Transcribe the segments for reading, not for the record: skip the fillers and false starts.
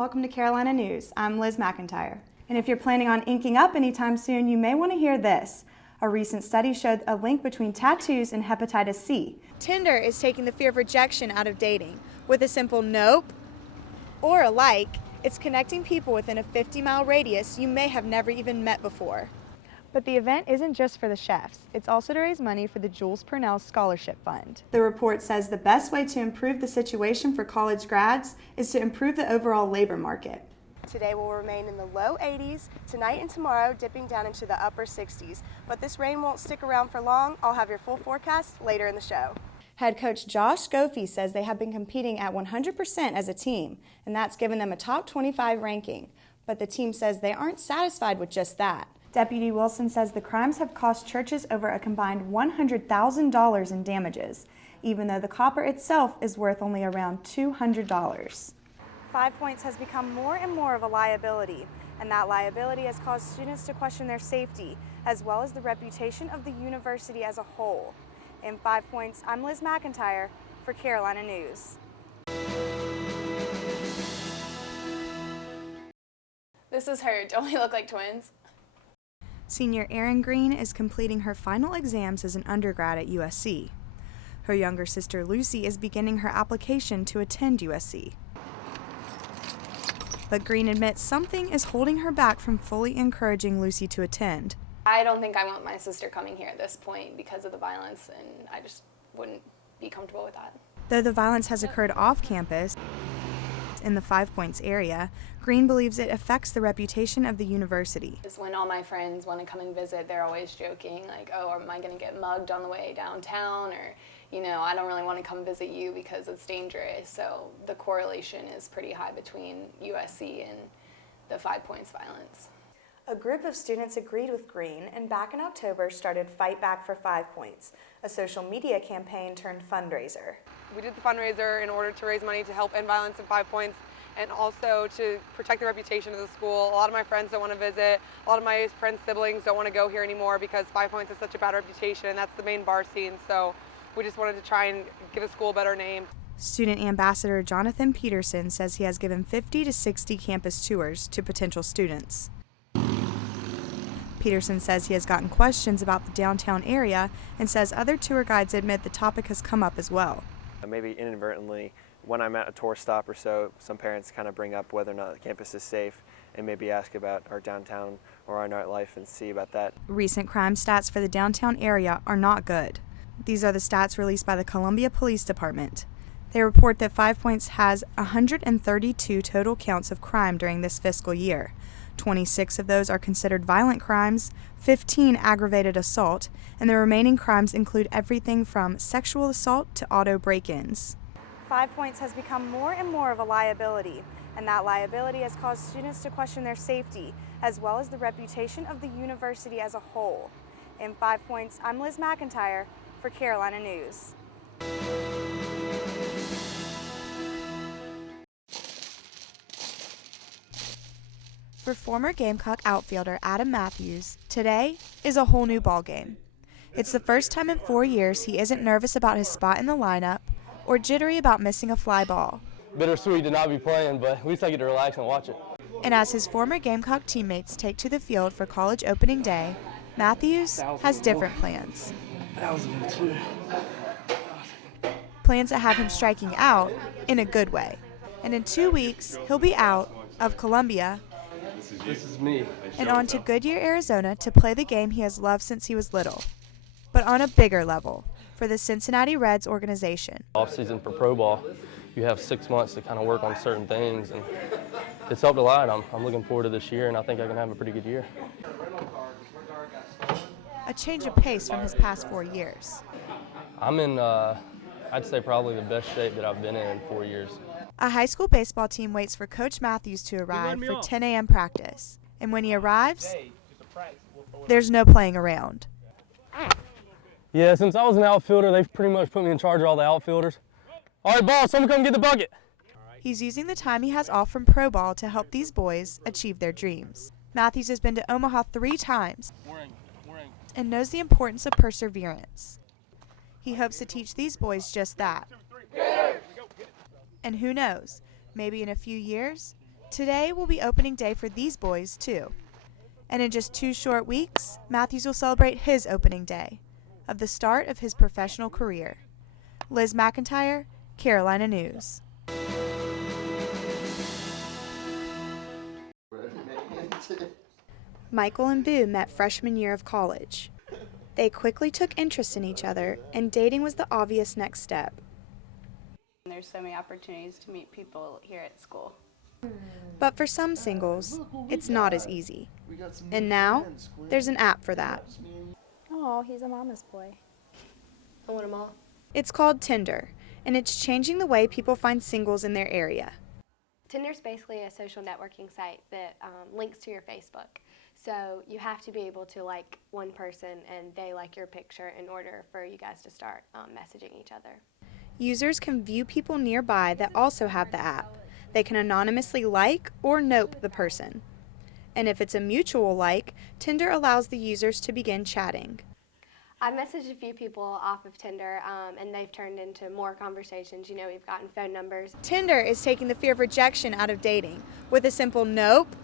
welcome to Carolina News. I'm Liz McIntyre. And if you're planning on inking up anytime soon, you may want to hear this. A recent study showed a link between tattoos and hepatitis C. Tinder is taking the fear of rejection out of dating. With a simple nope or a like, it's connecting people within a 50-mile radius you may have never even met before. But the event isn't just for the chefs. It's also to raise money for the Jules Purnell Scholarship Fund. The report says the best way to improve the situation for college grads is to improve the overall labor market. Today will remain in the low 80s, tonight and tomorrow dipping down into the upper 60s. But this rain won't stick around for long. I'll have your full forecast later in the show. Head coach Josh Goffey says they have been competing at 100% as a team, and that's given them a top 25 ranking. But the team says they aren't satisfied with just that. Deputy Wilson says the crimes have cost churches over a combined $100,000 in damages, even though the copper itself is worth only around $200. 5 Points has become more and more of a liability, and that liability has caused students to question their safety, as well as the reputation of the university as a whole. In 5 Points, I'm Liz McIntyre for Carolina News. This is her. Don't we look like twins? Senior Erin Green is completing her final exams as an undergrad at USC. Her younger sister Lucy is beginning her application to attend USC. But Green admits something is holding her back from fully encouraging Lucy to attend. I don't think I want my sister coming here at this point because of the violence, and I just wouldn't be comfortable with that. Though the violence has occurred off campus, in the 5 Points area, Green believes it affects the reputation of the university. When all my friends want to come and visit, they're always joking, like, oh, am I going to get mugged on the way downtown? Or, you know, I don't really want to come visit you because it's dangerous. So the correlation is pretty high between USC and the 5 Points violence. A group of students agreed with Green and back in October started Fight Back for 5 Points, a social media campaign turned fundraiser. We did the fundraiser in order to raise money to help end violence in 5 Points and also to protect the reputation of the school. A lot of my friends don't want to visit. A lot of my friends' siblings don't want to go here anymore because 5 Points has such a bad reputation, and that's the main bar scene. So we just wanted to try and give the school a better name. Student Ambassador Jonathan Peterson says he has given 50 to 60 campus tours to potential students. Peterson says he has gotten questions about the downtown area and says other tour guides admit the topic has come up as well. Maybe inadvertently, when I'm at a tour stop or so, some parents kind of bring up whether or not the campus is safe and maybe ask about our downtown or our nightlife and see about that. Recent crime stats for the downtown area are not good. These are the stats released by the Columbia Police Department. They report that 5 Points has 132 total counts of crime during this fiscal year. 26 of those are considered violent crimes, 15 aggravated assault, and the remaining crimes include everything from sexual assault to auto break-ins. 5 Points has become more and more of a liability, and that liability has caused students to question their safety, as well as the reputation of the university as a whole. In 5 Points, I'm Liz McIntyre for Carolina News. For former Gamecock outfielder Adam Matthews, today is a whole new ballgame. It's the first time in 4 years he isn't nervous about his spot in the lineup or jittery about missing a fly ball. Bittersweet to not be playing, but at least I get to relax and watch it. And as his former Gamecock teammates take to the field for college opening day, Matthews has different plans. Plans that have him striking out in a good way. And in 2 weeks, he'll be out of Columbia This is me. and on to Goodyear, Arizona to play the game he has loved since he was little, but on a bigger level for the Cincinnati Reds organization. Off season for pro ball, you have 6 months to kind of work on certain things, and it's helped a lot. I'm looking forward to this year, and I think I can have a pretty good year. A change of pace from his past 4 years. I'm in, I'd say probably the best shape that I've been in 4 years. A high school baseball team waits for Coach Matthews to arrive for 10 a.m. practice. And when he arrives, there's no playing around. Yeah, since I was an outfielder, they've pretty much put me in charge of all the outfielders. All right, ball, someone come get the bucket. He's using the time he has off from pro ball to help these boys achieve their dreams. Matthews has been to Omaha 3 times and knows the importance of perseverance. He hopes to teach these boys just that. And who knows, maybe in a few years, Today will be opening day for these boys, too. And in just 2 short weeks, Matthews will celebrate his opening day of the start of his professional career. Liz McIntyre, Carolina News. Michael and Boo met freshman year of college. They quickly took interest in each other, and dating was the obvious next step. There's so many opportunities to meet people here at school. But for some singles, it's not as easy. And now, there's an app for that. Oh, he's a mama's boy. I want them all. It's called Tinder, and it's changing the way people find singles in their area. Tinder's basically a social networking site that links to your Facebook. So you have to be able to like one person and they like your picture in order for you guys to start messaging each other. Users can view people nearby that also have the app. They can anonymously like or nope the person. And if it's a mutual like, Tinder allows the users to begin chatting. I've messaged a few people off of Tinder and they've turned into more conversations. You know, we've gotten phone numbers. Tinder is taking the fear of rejection out of dating. With a simple nope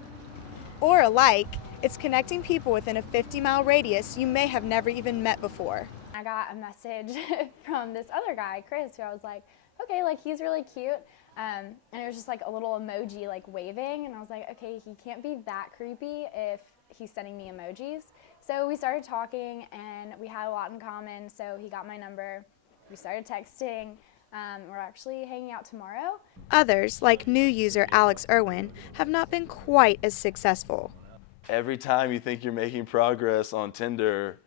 or a like, it's connecting people within a 50-mile radius you may have never even met before. I got a message from this other guy, Chris, who I was like, okay, like he's really cute. And it was just like a little emoji like waving, and I was like, okay, he can't be that creepy if he's sending me emojis. So we started talking and we had a lot in common, so he got my number. We started texting. We're actually hanging out tomorrow. Others, like new user Alex Irwin, have not been quite as successful. Every time you think you're making progress on Tinder,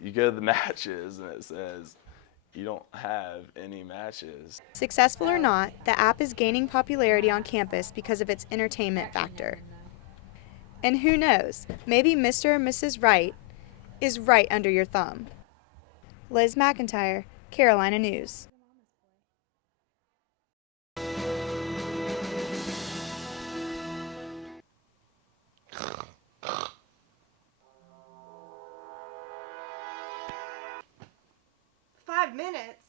you go to the matches and it says you don't have any matches. Successful or not, the app is gaining popularity on campus because of its entertainment factor. And who knows, maybe Mr. or Mrs. Right is right under your thumb. Liz McIntyre, Carolina News. "5 minutes?